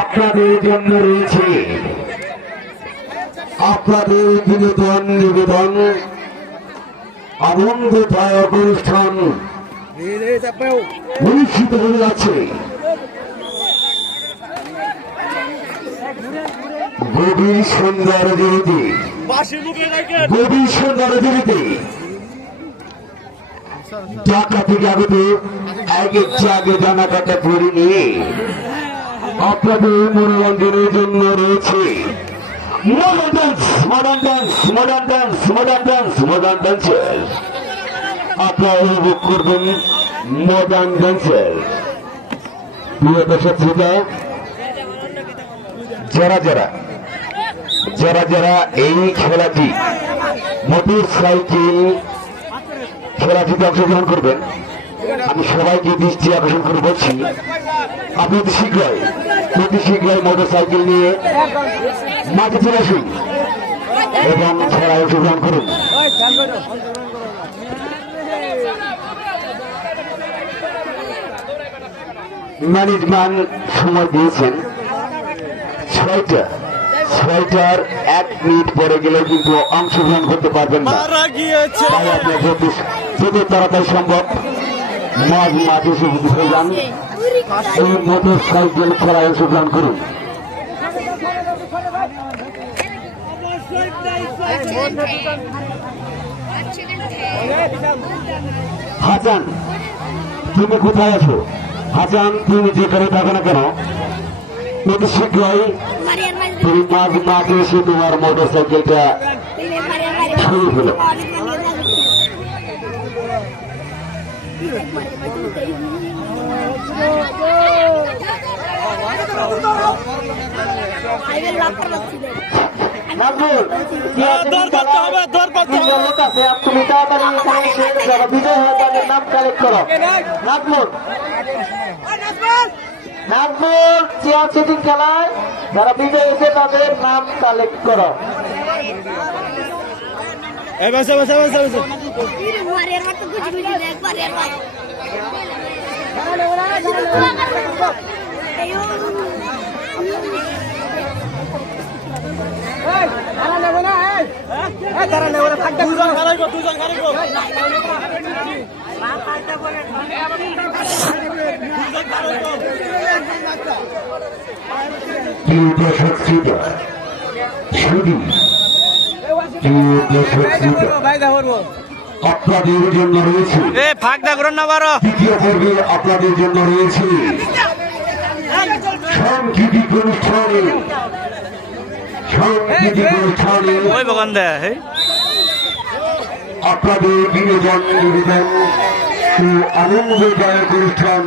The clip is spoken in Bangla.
আপনাদের জন্য রয়েছে আপনাদের বিনোদন নিবেদন আনন্দদায়ক অনুষ্ঠান অনুষ্ঠিত হয়ে যাচ্ছে। গভীর সুন্দর জড়িতে গভীর সুন্দর জড়িতে ঢাকা থেকে আগত আগে জাগে জানা কাটা পরি নিয়ে আপনাদের মনোরঞ্জনের জন্য রয়েছে modern dance modern dance modern dance modern dance modern ডান্সের। আপনারা উপভোগ করবেন মডার্ন ডান্সের। প্রিয় দর্শক শ্রোতা, যারা যারা যারা যারা এই খেলাটি মোটর সাইকেল খেলাটিতে অংশগ্রহণ করবেন, আমি সবাইকে দৃষ্টি আকর্ষণ করে বলছি, আপনি অতি শীঘ্রই মোটর সাইকেল নিয়ে মাঠে চলে আসুন এবং খেলায় অংশগ্রহণ করুন। ম্যানেজমেন্ট সময় দিয়েছেন 6টার 1 মিনিট পরে গেলে কিন্তু অংশগ্রহণ করতে পারবেন না। তাই আপনি যত তাড়াতাড়ি সম্ভব মাঠে হয়ে যান, এই মোটর সাইকেল খেলায় অংশগ্রহণ করুন। হাসান, তুমি কোথায় আছো? হাসান, তুমি যেখানে থাকো না কেন, অতি শীঘ্রই তুমি মাঠে এসে তোমার মোটর সাইকেলটা ছুঁয়ে ফেলো। তুমি তাড়াতাড়ি বিজয় হয়ে তাদের নাম কালেক্ট করো। নাজমুল চেয়ার সিটিং খেলায় যারা বিজয় হয়েছে তাদের নাম কালেক্ট করো। আপনাদের জন্য রয়েছে দ্বিতীয় পর্বে আপনাদের জন্য রয়েছে সাংস্কৃতিক অনুষ্ঠানে আপনাদের বিনোদন নিবেদন আনন্দদায়ক অনুষ্ঠান